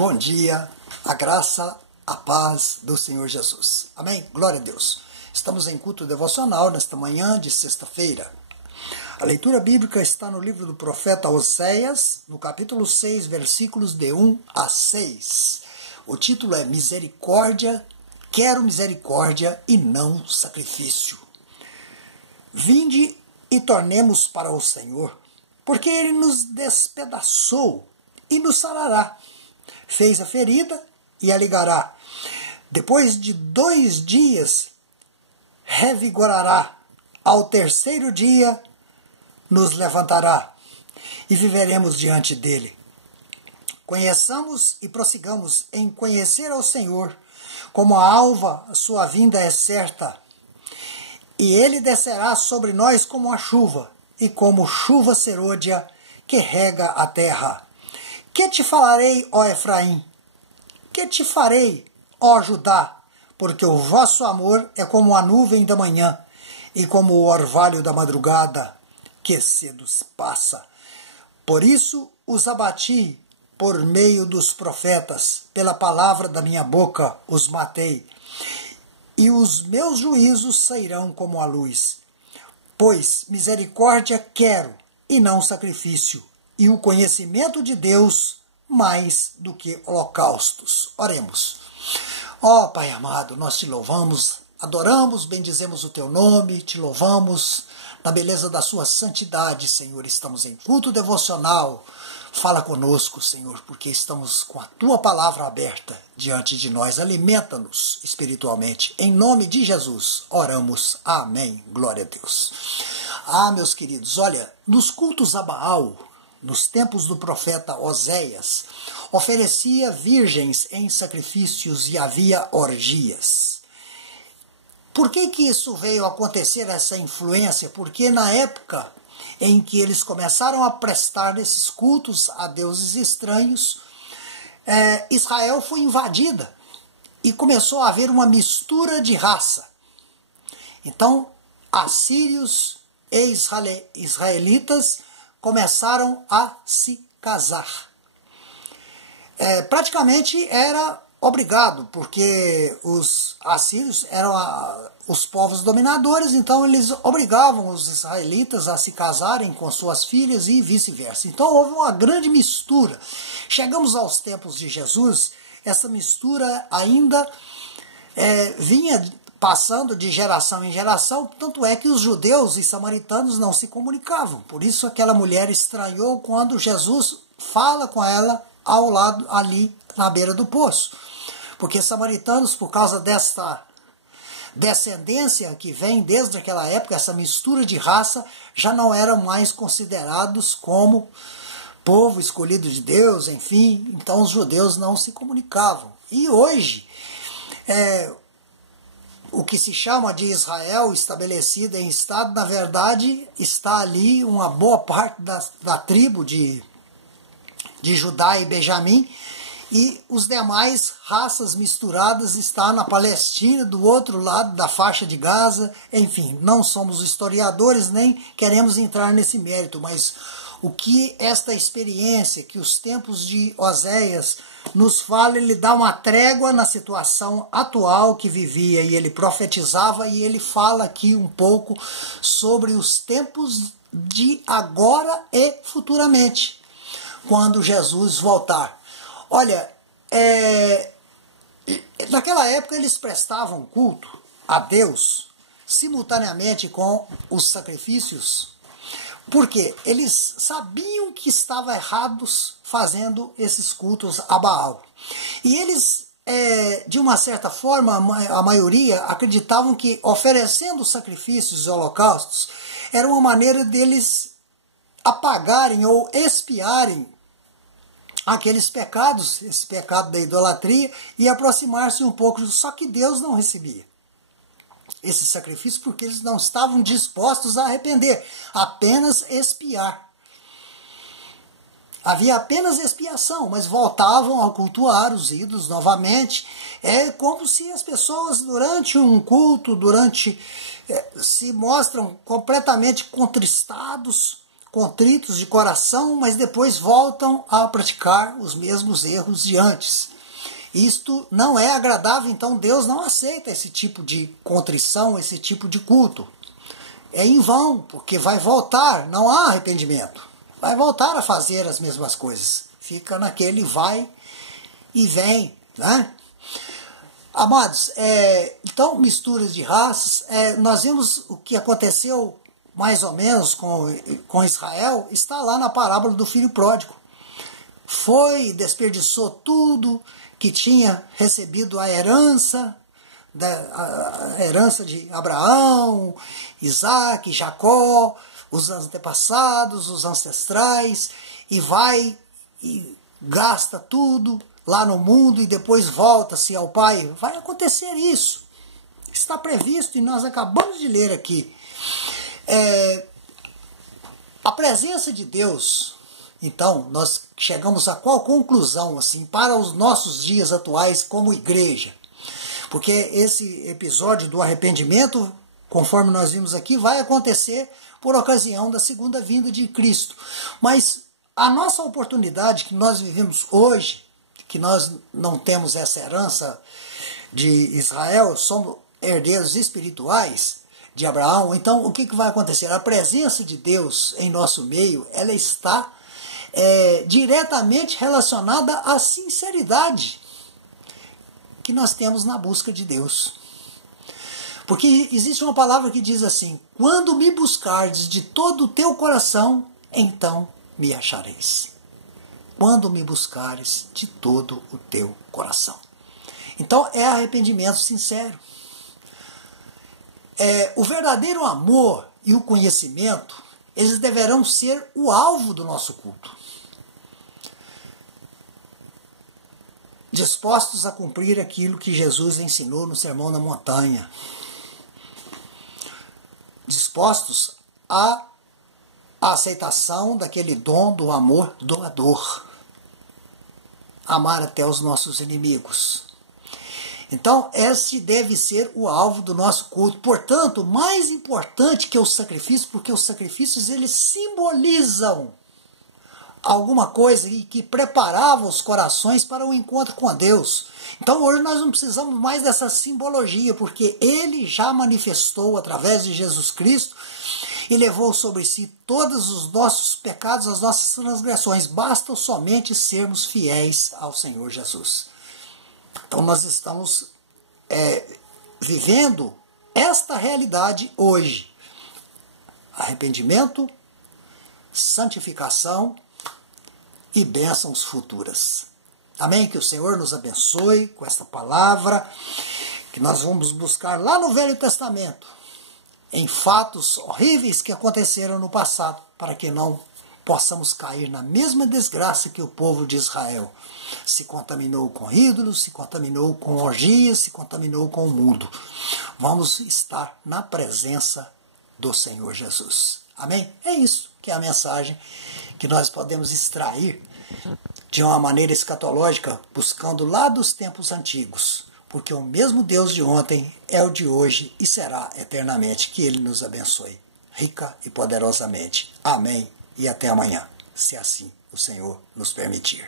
Bom dia, a graça, a paz do Senhor Jesus. Amém? Glória a Deus. Estamos em culto devocional nesta manhã de sexta-feira. A leitura bíblica está no livro do profeta Oséias, no capítulo 6, versículos de 1 a 6. O título é Misericórdia, quero misericórdia e não sacrifício. Vinde e tornemos para o Senhor, porque Ele nos despedaçou e nos sarará. Fez a ferida e a ligará. Depois de 2 dias, revigorará. Ao terceiro dia, nos levantará e viveremos diante dele. Conheçamos e prossigamos em conhecer ao Senhor. Como a alva, sua vinda é certa. E ele descerá sobre nós como a chuva, e como chuva serôdia que rega a terra. Que te falarei, ó Efraim? Que te farei, ó Judá? Porque o vosso amor é como a nuvem da manhã, e como o orvalho da madrugada, que cedo passa. Por isso os abati por meio dos profetas, pela palavra da minha boca os matei. E os meus juízos sairão como a luz. Pois misericórdia quero, e não sacrifício, e o conhecimento de Deus mais do que holocaustos. Oremos. Ó Pai amado, nós te louvamos, adoramos, bendizemos o teu nome, te louvamos na beleza da sua santidade, Senhor. Estamos em culto devocional. Fala conosco, Senhor, porque estamos com a tua palavra aberta diante de nós. Alimenta-nos espiritualmente. Em nome de Jesus, oramos. Amém. Glória a Deus. Meus queridos, olha, nos cultos a Baal, nos tempos do profeta Oséias, oferecia virgens em sacrifícios e havia orgias. Por que isso veio a acontecer, essa influência? Porque na época em que eles começaram a prestar esses cultos a deuses estranhos, Israel foi invadida e começou a haver uma mistura de raça. Então, assírios e israelitas começaram a se casar. Praticamente era obrigado, porque os assírios eram os povos dominadores, então eles obrigavam os israelitas a se casarem com suas filhas e vice-versa. Então houve uma grande mistura. Chegamos aos tempos de Jesus, essa mistura ainda vinha passando de geração em geração, tanto é que os judeus e samaritanos não se comunicavam. Por isso aquela mulher estranhou quando Jesus fala com ela ao lado, ali na beira do poço. Porque samaritanos, por causa desta descendência que vem desde aquela época, essa mistura de raça, já não eram mais considerados como povo escolhido de Deus, enfim. Então os judeus não se comunicavam. E hoje, o que se chama de Israel estabelecida em Estado, na verdade, está ali uma boa parte da tribo de Judá e Benjamim, e os demais raças misturadas está na Palestina, do outro lado da faixa de Gaza. Enfim, não somos historiadores, nem queremos entrar nesse mérito, mas o que esta experiência, que os tempos de Oséias nos fala, ele dá uma trégua na situação atual que vivia, e ele profetizava, e ele fala aqui um pouco sobre os tempos de agora e futuramente, quando Jesus voltar. Olha, naquela época eles prestavam culto a Deus simultaneamente com os sacrifícios, porque eles sabiam que estavam errados fazendo esses cultos a Baal. E eles, de uma certa forma, a maioria acreditavam que oferecendo sacrifícios e holocaustos era uma maneira deles apagarem ou expiarem aqueles pecados, esse pecado da idolatria, e aproximar-se um pouco. Só que Deus não recebia esse sacrifício porque eles não estavam dispostos a arrepender, apenas expiar. Havia apenas expiação, mas voltavam a cultuar os ídolos novamente. É como se as pessoas durante um culto, se mostram completamente contristados contritos de coração, mas depois voltam a praticar os mesmos erros de antes. Isto não é agradável, então Deus não aceita esse tipo de contrição, esse tipo de culto. É em vão, porque vai voltar, não há arrependimento. Vai voltar a fazer as mesmas coisas. Fica naquele vai e vem, né? Amados, então misturas de raças, nós vimos o que aconteceu mais ou menos com Israel, está lá na parábola do filho pródigo. Foi, desperdiçou tudo que tinha recebido a herança de Abraão, Isaac, Jacó, os antepassados, os ancestrais, e vai e gasta tudo lá no mundo e depois volta-se ao Pai. Vai acontecer isso. Está previsto e nós acabamos de ler aqui. A presença de Deus, então, nós chegamos a qual conclusão, assim, para os nossos dias atuais como igreja? Porque esse episódio do arrependimento, conforme nós vimos aqui, vai acontecer por ocasião da segunda vinda de Cristo. Mas a nossa oportunidade que nós vivemos hoje, que nós não temos essa herança de Israel, somos herdeiros espirituais de Abraão, então o que vai acontecer? A presença de Deus em nosso meio, ela está diretamente relacionada à sinceridade que nós temos na busca de Deus. Porque existe uma palavra que diz assim: quando me buscardes de todo o teu coração, então me achareis. Quando me buscares de todo o teu coração. Então é arrependimento sincero. O verdadeiro amor e o conhecimento, eles deverão ser o alvo do nosso culto. Dispostos a cumprir aquilo que Jesus ensinou no Sermão da Montanha. Dispostos à aceitação daquele dom do amor doador. Amar até os nossos inimigos. Então, esse deve ser o alvo do nosso culto. Portanto, mais importante que os sacrifícios, porque os sacrifícios eles simbolizam alguma coisa que preparava os corações para o encontro com Deus. Então, hoje nós não precisamos mais dessa simbologia, porque Ele já manifestou através de Jesus Cristo e levou sobre si todos os nossos pecados, as nossas transgressões. Basta somente sermos fiéis ao Senhor Jesus. Então nós estamos vivendo esta realidade hoje. Arrependimento, santificação e bênçãos futuras. Amém? Que o Senhor nos abençoe com esta palavra que nós vamos buscar lá no Velho Testamento, em fatos horríveis que aconteceram no passado, para que não possamos cair na mesma desgraça que o povo de Israel. Se contaminou com ídolos, se contaminou com orgias, se contaminou com o mundo. Vamos estar na presença do Senhor Jesus. Amém? É isso que é a mensagem que nós podemos extrair de uma maneira escatológica, buscando lá dos tempos antigos. Porque o mesmo Deus de ontem é o de hoje e será eternamente. Que Ele nos abençoe, rica e poderosamente. Amém. E até amanhã, se assim o Senhor nos permitir.